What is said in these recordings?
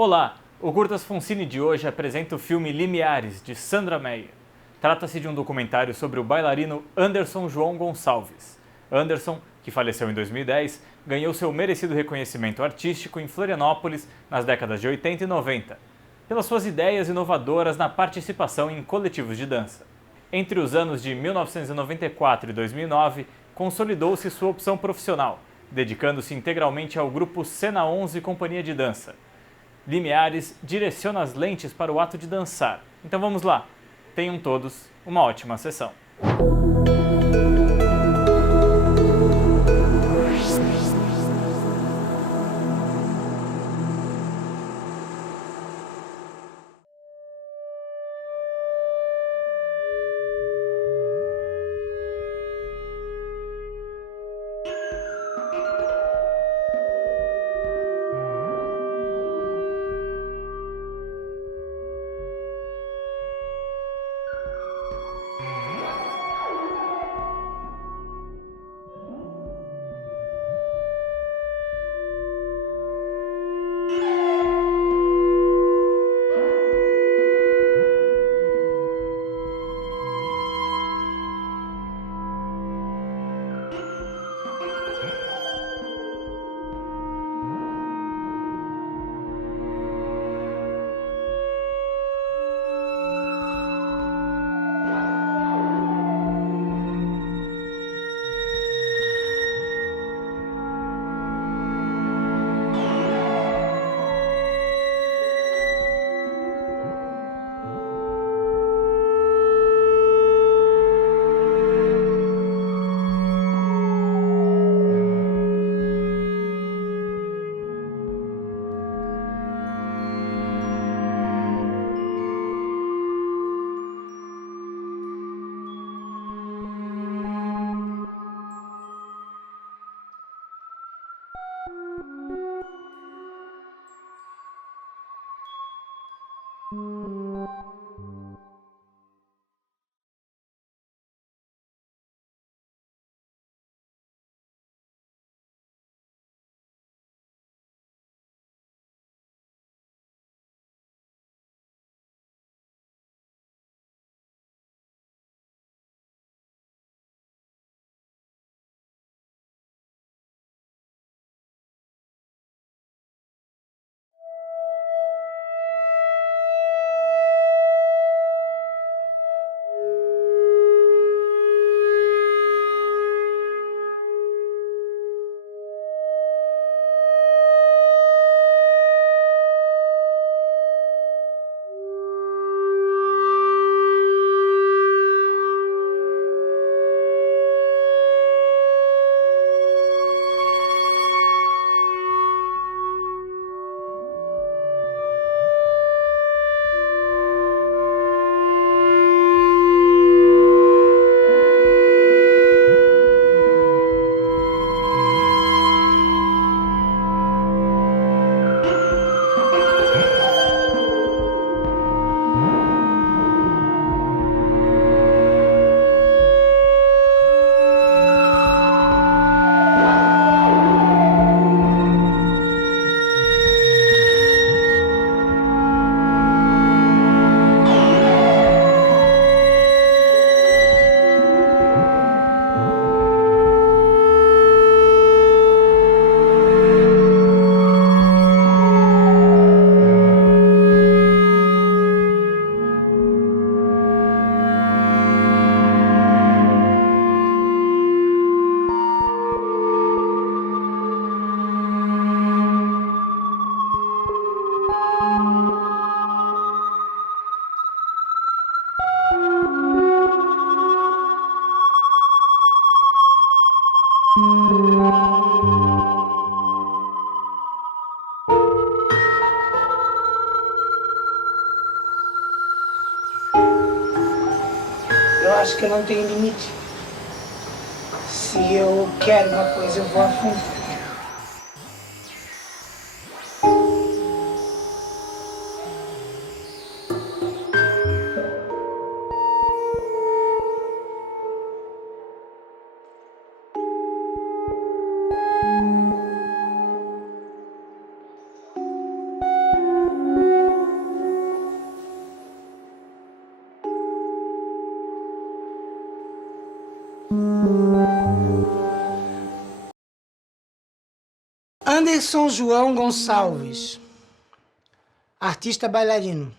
Olá, o Curtas Foncine de hoje apresenta o filme Limiares, de Sandra Meyer. Trata-se de um documentário sobre o bailarino Anderson João Gonçalves. Anderson, que faleceu em 2010, ganhou seu merecido reconhecimento artístico em Florianópolis nas décadas de 80 e 90, pelas suas ideias inovadoras na participação em coletivos de dança. Entre os anos de 1994 e 2009, consolidou-se sua opção profissional, dedicando-se integralmente ao grupo Cena 11 Companhia de Dança. Limiares direciona as lentes para o ato de dançar. Então vamos lá. Tenham todos uma ótima sessão. Eu acho que eu não tenho limite. Se eu quero uma coisa, eu vou a fundo. Anderson João Gonçalves, artista bailarino.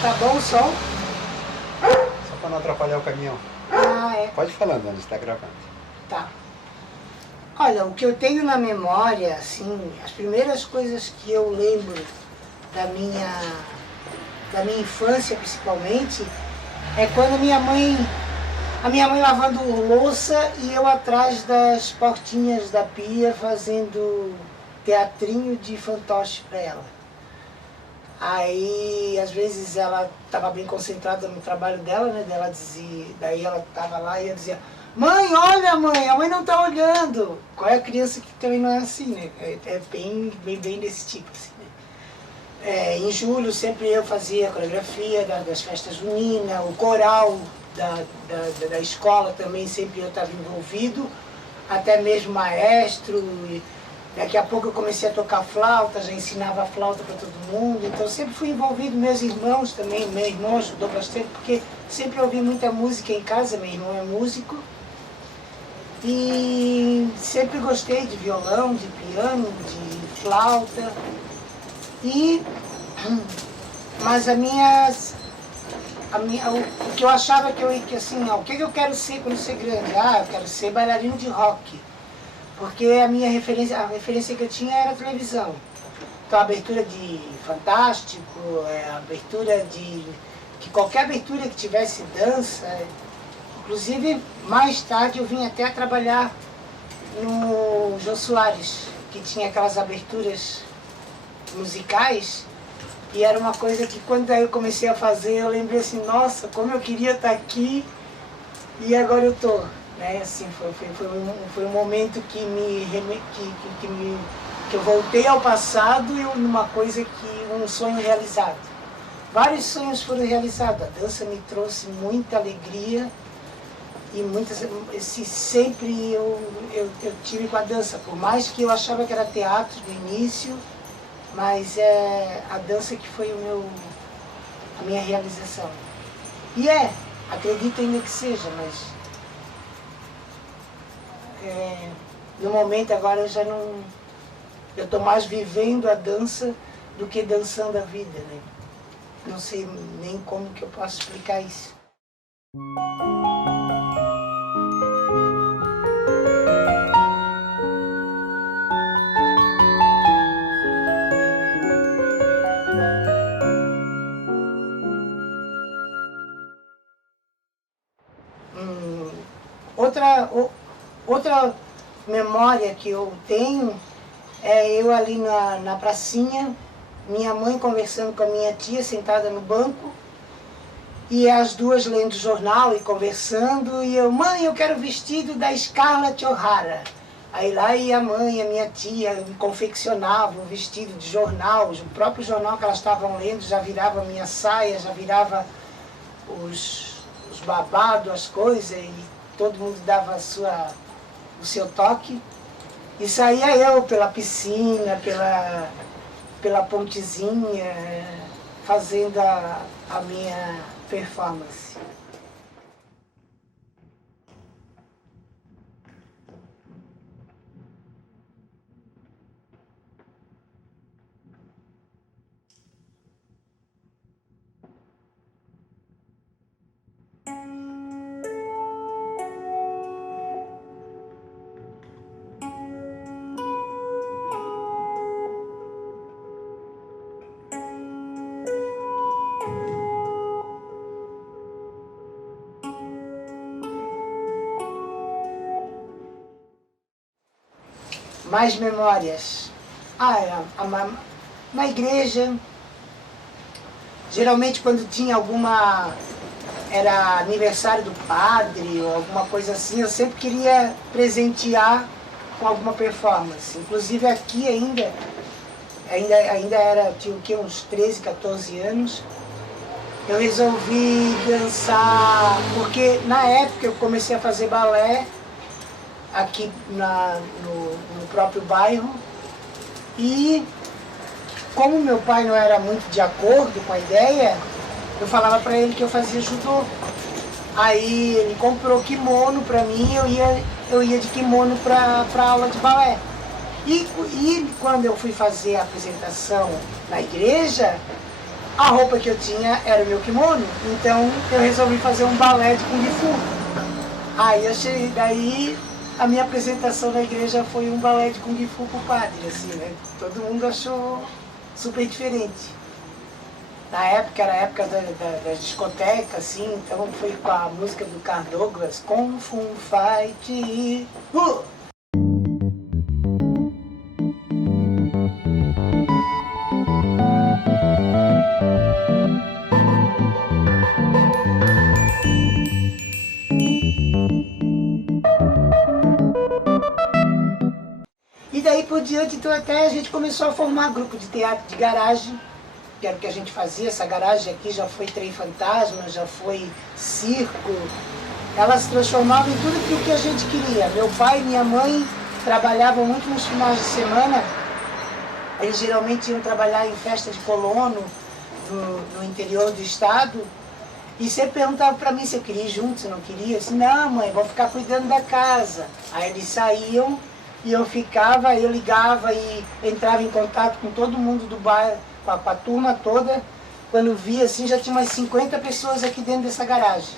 Tá bom o som? Só para não atrapalhar o caminhão. Ah, é. Pode ir falando, Ana, está gravando. Tá. Olha, o que eu tenho na memória, assim, as primeiras coisas que eu lembro da minha infância, principalmente, é quando a minha mãe lavando louça e eu atrás das portinhas da pia fazendo teatrinho de fantoche para ela. Aí, às vezes, ela estava bem concentrada no trabalho dela, né? Daí ela estava lá e eu dizia: mãe, olha, mãe, a mãe não está olhando. Qual é a criança que também não é assim, né? É bem desse tipo, assim, né? Em julho, sempre eu fazia a coreografia das festas juninas, o coral da escola também, sempre eu estava envolvido, até mesmo maestro. Daqui a pouco eu comecei a tocar flauta, já ensinava flauta para todo mundo, então sempre fui envolvido, meus irmãos também, meu irmão ajudou bastante, porque sempre ouvi muita música em casa, meu irmão é músico, e sempre gostei de violão, de piano, de flauta, mas o que eu achava que assim, o que eu quero ser quando ser grande? Eu quero ser bailarino de rock. Porque a referência que eu tinha era a televisão. Então, a abertura de Fantástico, qualquer abertura que tivesse dança. Inclusive, mais tarde eu vim até trabalhar no Jô Soares, que tinha aquelas aberturas musicais. E era uma coisa que quando eu comecei a fazer, eu lembrei assim, nossa, como eu queria estar aqui e agora eu estou. Né? Assim, foi um momento que eu voltei ao passado e um sonho realizado. Vários sonhos foram realizados. A dança me trouxe muita alegria e sempre eu tive com a dança. Por mais que eu achava que era teatro no início, mas é a dança que foi a minha realização. E acredito ainda que seja, mas no momento agora eu estou mais vivendo a dança do que dançando a vida, né? Não sei nem como que eu posso explicar isso. Outra memória que eu tenho é eu ali na pracinha, minha mãe conversando com a minha tia sentada no banco, e as duas lendo jornal e conversando, e eu, mãe, eu quero o vestido da Scarlett O'Hara. Aí lá ia a mãe, a minha tia, me confeccionava um vestido de jornal, o próprio jornal que elas estavam lendo já virava a minha saia, já virava os babados, as coisas, e todo mundo dava o seu toque. E saía eu pela piscina, pela pontezinha, fazendo a minha performance. Mais memórias. Na igreja, geralmente quando tinha era aniversário do padre ou alguma coisa assim, eu sempre queria presentear com alguma performance. Inclusive aqui ainda tinha o quê? Uns 13, 14 anos. Eu resolvi dançar, porque na época eu comecei a fazer balé aqui no próprio bairro, e como meu pai não era muito de acordo com a ideia, eu falava para ele que eu fazia judô. Aí ele comprou kimono para mim, eu ia de kimono para aula de balé. E quando eu fui fazer a apresentação na igreja, a roupa que eu tinha era o meu kimono, então eu resolvi fazer um balé de Kung Fu. Daí a minha apresentação na igreja foi um balé de Kung Fu pro padre, assim, né? Todo mundo achou super diferente. Na época, era a época da discoteca, assim, então foi com a música do Carl Douglas, Kung Fu Fight. E daí por diante, então até a gente começou a formar grupo de teatro de garagem, que era o que a gente fazia. Essa garagem aqui já foi trem fantasma, já foi circo. Ela se transformava em tudo aquilo que a gente queria. Meu pai e minha mãe trabalhavam muito nos finais de semana. Eles geralmente iam trabalhar em festa de colono no interior do estado. E sempre perguntavam para mim se eu queria ir junto, se eu não queria. Eu disse, não mãe, vou ficar cuidando da casa. Aí eles saíam e eu ficava, eu ligava e entrava em contato com todo mundo do bairro, com a turma toda. Quando via assim, já tinha umas 50 pessoas aqui dentro dessa garagem.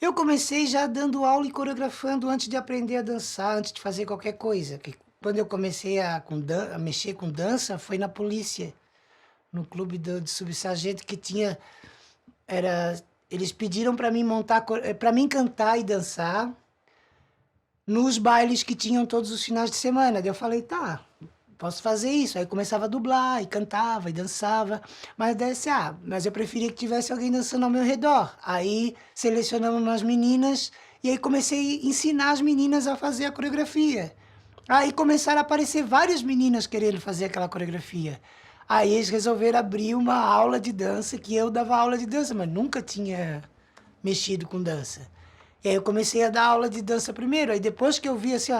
Eu comecei já dando aula e coreografando antes de aprender a dançar, antes de fazer qualquer coisa. Quando eu comecei a mexer com dança, foi na polícia, no clube de subsargento que tinha... Eles pediram para mim para mim cantar e dançar nos bailes que tinham todos os finais de semana. Daí eu falei, tá, posso fazer isso. Aí eu começava a dublar, e cantava, e dançava. Mas daí assim, mas eu preferia que tivesse alguém dançando ao meu redor. Aí selecionamos umas meninas, e aí comecei a ensinar as meninas a fazer a coreografia. Aí começaram a aparecer várias meninas querendo fazer aquela coreografia. Aí eles resolveram abrir uma aula de dança, que eu dava aula de dança, mas nunca tinha mexido com dança. E aí eu comecei a dar aula de dança primeiro, aí depois que eu vi assim,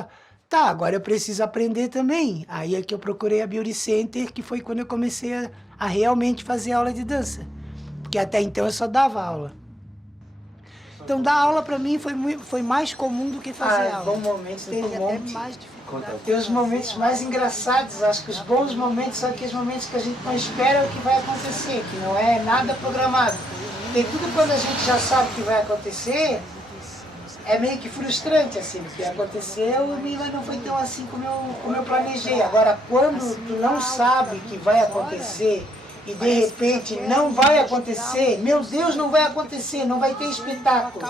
tá, agora eu preciso aprender também. Aí é que eu procurei a Beauty Center, que foi quando eu comecei a realmente fazer aula de dança. Porque até então eu só dava aula. Então dar aula para mim foi mais comum do que fazer aula. Bom momento, tem até mais dificuldade. Tem os momentos mais engraçados, acho que os bons momentos são aqueles momentos que a gente não espera o que vai acontecer, que não é nada programado. Tem tudo quando a gente já sabe o que vai acontecer, é meio que frustrante, assim, porque aconteceu e não foi tão assim como eu planejei. Agora, quando tu não sabe que vai acontecer e de repente não vai acontecer, meu Deus, não vai acontecer, não vai ter espetáculo.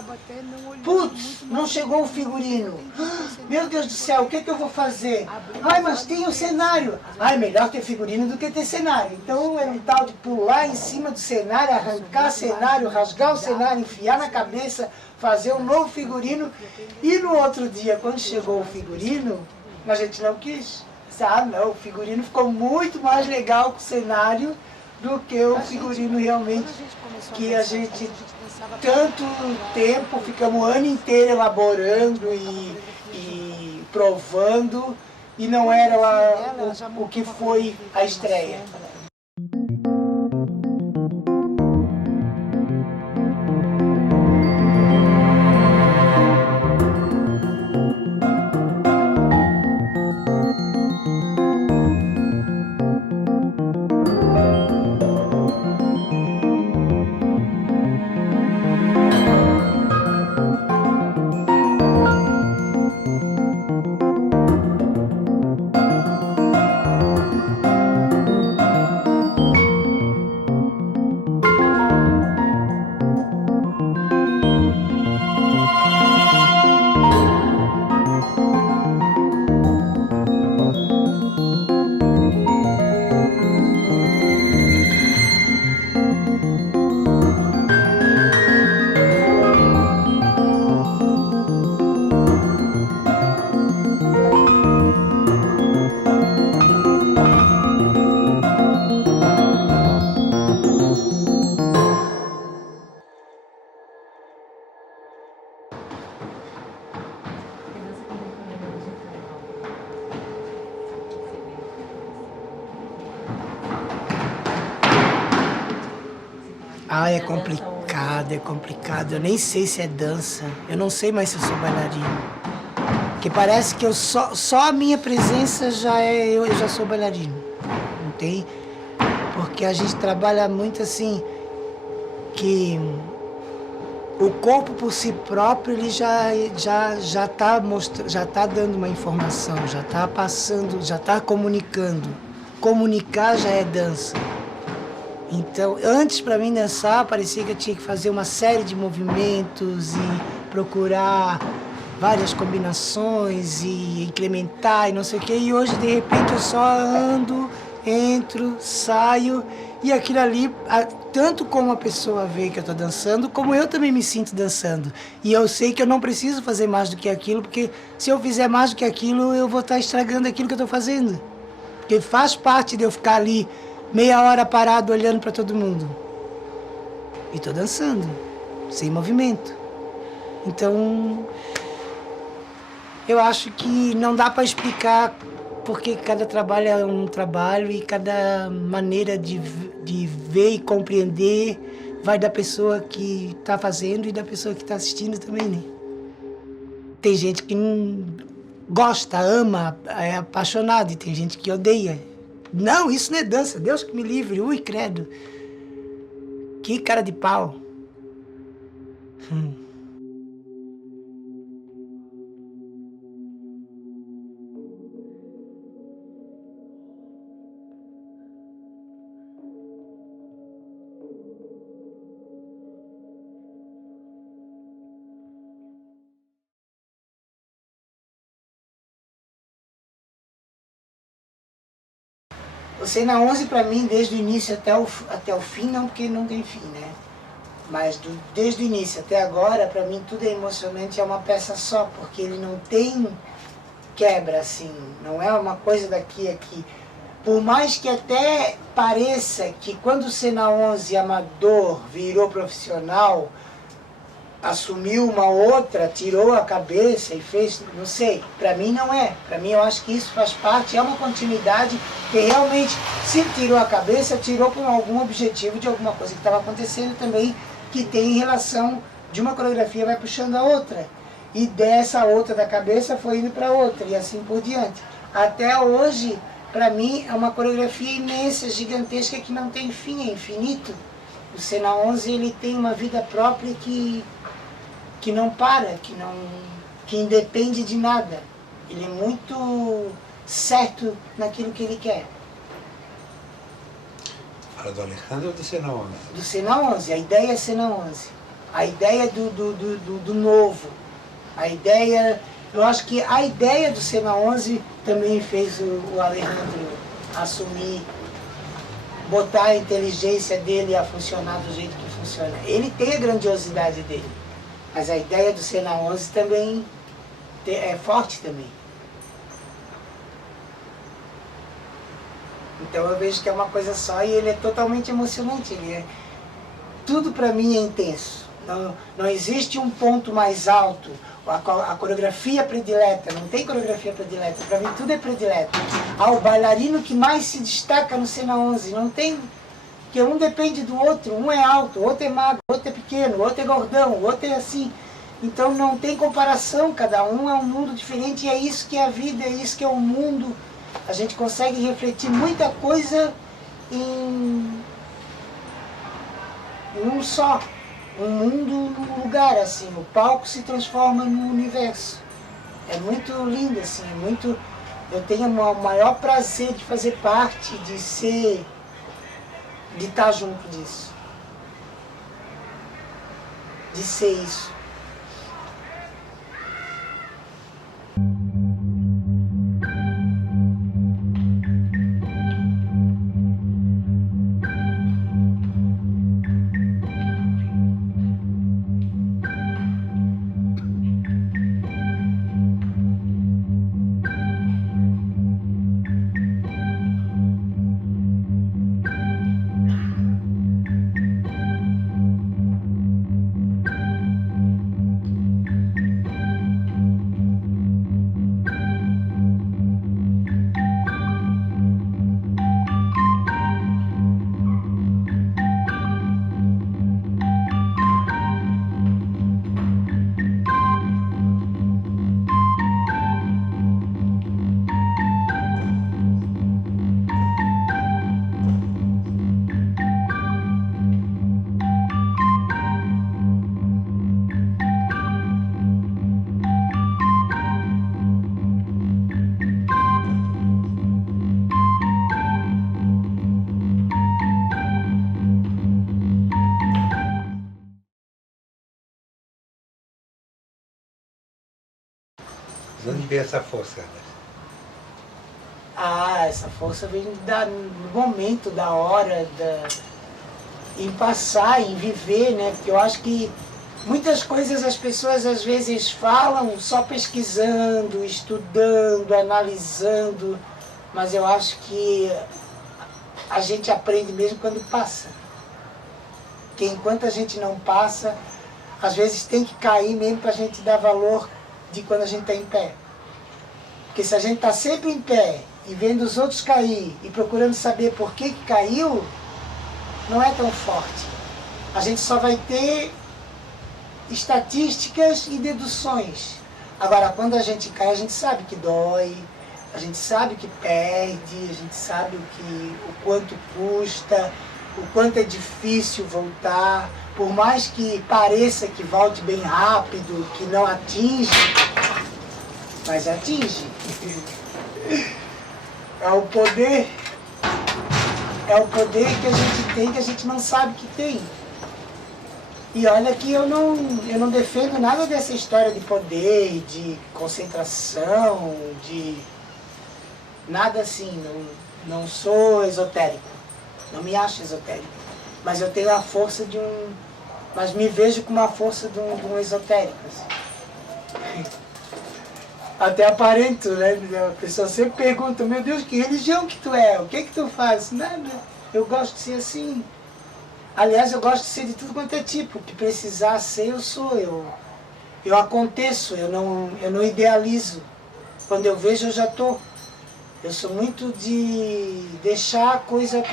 Putz, não chegou o figurino. Meu Deus do céu, o que eu vou fazer? Ai, mas tem o cenário. Ai, melhor ter figurino do que ter cenário. Então é um tal de pular em cima do cenário, arrancar cenário, rasgar o cenário, enfiar na cabeça, fazer um novo figurino. E no outro dia, quando chegou o figurino, a gente não quis. Não, o figurino ficou muito mais legal com o cenário do que o figurino realmente que a gente tanto tempo, ficamos o ano inteiro elaborando e provando, e não era o que foi a estreia. Ah, é complicado, é complicado. Eu nem sei se é dança. Eu não sei mais se eu sou bailarino. Porque parece que só a minha presença eu já sou bailarino. Não tem? Porque a gente trabalha muito assim, que o corpo por si próprio ele já tá dando uma informação, já está passando, já está comunicando. Comunicar já é dança. Então, antes para mim dançar, parecia que eu tinha que fazer uma série de movimentos e procurar várias combinações e incrementar e não sei o quê. E hoje, de repente, eu só ando, entro, saio e aquilo ali, tanto como a pessoa vê que eu estou dançando, como eu também me sinto dançando. E eu sei que eu não preciso fazer mais do que aquilo, porque se eu fizer mais do que aquilo, eu vou estar estragando aquilo que eu estou fazendo. Porque faz parte de eu ficar ali meia hora parado olhando para todo mundo. E estou dançando, sem movimento. Então, eu acho que não dá para explicar porque cada trabalho é um trabalho e cada maneira de ver e compreender vai da pessoa que está fazendo e da pessoa que está assistindo também, né? Tem gente que não gosta, ama, é apaixonado e tem gente que odeia. Não, isso não é dança, Deus que me livre, ui, credo. Que cara de pau. O Cena 11 para mim, desde o início até o fim, não, porque não tem fim, né? Mas desde o início até agora, para mim tudo é emocionante, é uma peça só, porque ele não tem quebra, assim, não é uma coisa daqui a aqui. Por mais que até pareça que quando o Cena 11 amador virou profissional, assumiu uma outra, tirou a cabeça e fez, não sei, para mim não é. Para mim eu acho que isso faz parte, é uma continuidade que realmente, se tirou a cabeça, tirou por algum objetivo de alguma coisa que estava acontecendo também, que tem relação de uma coreografia vai puxando a outra. E dessa outra da cabeça foi indo para outra e assim por diante. Até hoje, para mim, é uma coreografia imensa, gigantesca, que não tem fim, é infinito. O Cena 11 ele tem uma vida própria que não para, que independe de nada. Ele é muito certo naquilo que ele quer. Fala do Alejandro ou do Cena 11? Do Cena 11, a ideia é Cena 11. A ideia do novo. A ideia, eu acho que a ideia do Cena 11 também fez o Alejandro assumir, botar a inteligência dele a funcionar do jeito que funciona. Ele tem a grandiosidade dele. Mas a ideia do Cena 11 também é forte também. Então eu vejo que é uma coisa só e ele é totalmente emocionante. Tudo para mim é intenso. Não existe um ponto mais alto. A coreografia predileta, não tem coreografia predileta. Para mim tudo é predileto. O bailarino que mais se destaca no Cena 11, não tem... Porque um depende do outro, um é alto, o outro é magro, o outro é pequeno, o outro é gordão, o outro é assim. Então não tem comparação, cada um é um mundo diferente e é isso que é a vida, é isso que é o mundo. A gente consegue refletir muita coisa em um só. Um mundo num lugar, assim, o palco se transforma no universo. É muito lindo, assim, é muito... Eu tenho o maior prazer de fazer parte, de estar junto disso. De ser isso. onde vem essa força, Anderson? Essa força vem no momento, da hora, em passar, em viver, né? Porque eu acho que muitas coisas as pessoas às vezes falam só pesquisando, estudando, analisando, mas eu acho que a gente aprende mesmo quando passa. Porque enquanto a gente não passa, às vezes tem que cair mesmo para a gente dar valor de quando a gente está em pé. Porque se a gente está sempre em pé e vendo os outros cair e procurando saber por que caiu, não é tão forte. A gente só vai ter estatísticas e deduções. Agora, quando a gente cai, a gente sabe que dói, a gente sabe que perde, a gente sabe o quanto custa, o quanto é difícil voltar. Por mais que pareça que volte bem rápido, que não atinge, mas atinge. É o poder que a gente tem, que a gente não sabe que tem. E olha que eu não defendo nada dessa história de poder, de concentração, de nada assim. Não sou esotérico, não me acho esotérico. Mas eu tenho a força de mas me vejo com uma força de um esotérico. Assim. Até aparento, né? A pessoa sempre pergunta, meu Deus, que religião que tu é? O que tu faz? Nada, eu gosto de ser assim. Aliás, eu gosto de ser de tudo quanto é tipo, que precisar ser, eu sou. Eu aconteço, eu não idealizo. Quando eu vejo, eu já estou. Eu sou muito de deixar a coisa...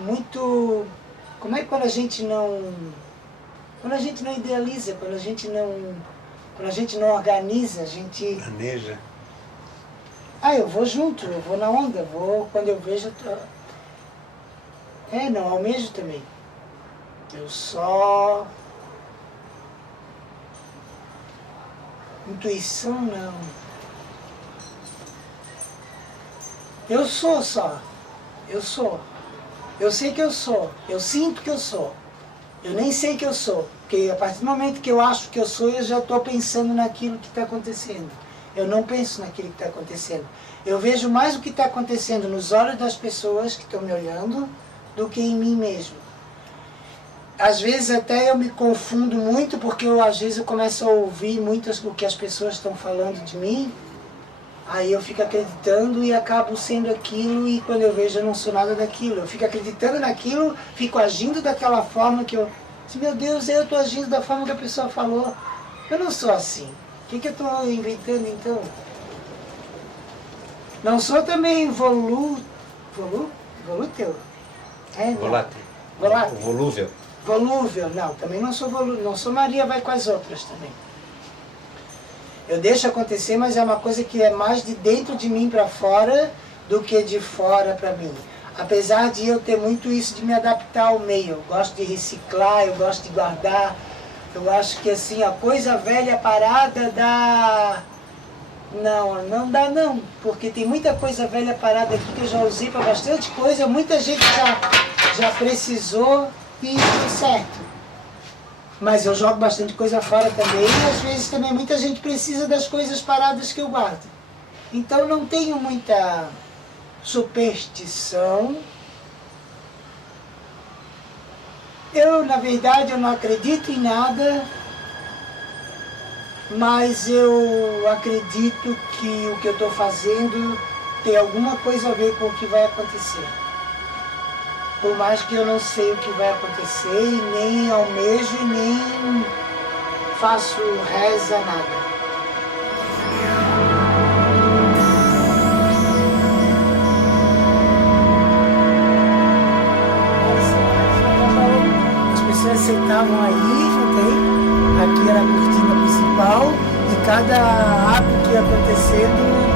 muito... Como é que quando a gente não... Quando a gente não idealiza, quando a gente não organiza, a gente... Planeja. Eu vou junto, eu vou na onda, quando eu vejo... não almejo também. Eu só... Intuição, não. Eu sou só. Eu sou. Eu sei que eu sou. Eu sinto que eu sou. Eu nem sei que eu sou. Porque a partir do momento que eu acho que eu sou, eu já estou pensando naquilo que está acontecendo. Eu não penso naquilo que está acontecendo. Eu vejo mais o que está acontecendo nos olhos das pessoas que estão me olhando do que em mim mesmo. Às vezes até eu me confundo muito, porque às vezes eu começo a ouvir muito o que as pessoas estão falando de mim, aí eu fico acreditando e acabo sendo aquilo, e quando eu vejo eu não sou nada daquilo. Eu fico acreditando naquilo, fico agindo daquela forma que eu... Meu Deus, eu estou agindo da forma que a pessoa falou. Eu não sou assim. O que eu estou inventando então? Não sou também volúvel? Volátil. Volátil. Volúvel. Volúvel, não, também não sou volúvel, não sou Maria vai com as outras também. Eu deixo acontecer, mas é uma coisa que é mais de dentro de mim para fora do que de fora para mim. Apesar de eu ter muito isso de me adaptar ao meio, eu gosto de reciclar, eu gosto de guardar. Eu acho que assim, a coisa velha parada dá... Não dá não, porque tem muita coisa velha parada aqui que eu já usei para bastante coisa, muita gente já precisou e deu certo. Mas eu jogo bastante coisa fora também, e às vezes também muita gente precisa das coisas paradas que eu guardo. Então não tenho muita superstição. Na verdade, eu não acredito em nada, mas eu acredito que o que eu estou fazendo tem alguma coisa a ver com o que vai acontecer. Por mais que eu não sei o que vai acontecer, e nem almejo, e nem faço reza, nada. As pessoas sentavam aí, aqui era a cortina principal, e cada ato que ia acontecendo,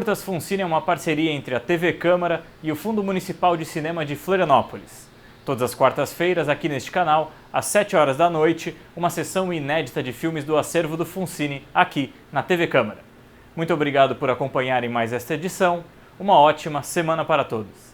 Curtas Funcine é uma parceria entre a TV Câmara e o Fundo Municipal de Cinema de Florianópolis. Todas as quartas-feiras, aqui neste canal, às 7 horas da noite, uma sessão inédita de filmes do acervo do Funcine, aqui na TV Câmara. Muito obrigado por acompanharem mais esta edição. Uma ótima semana para todos.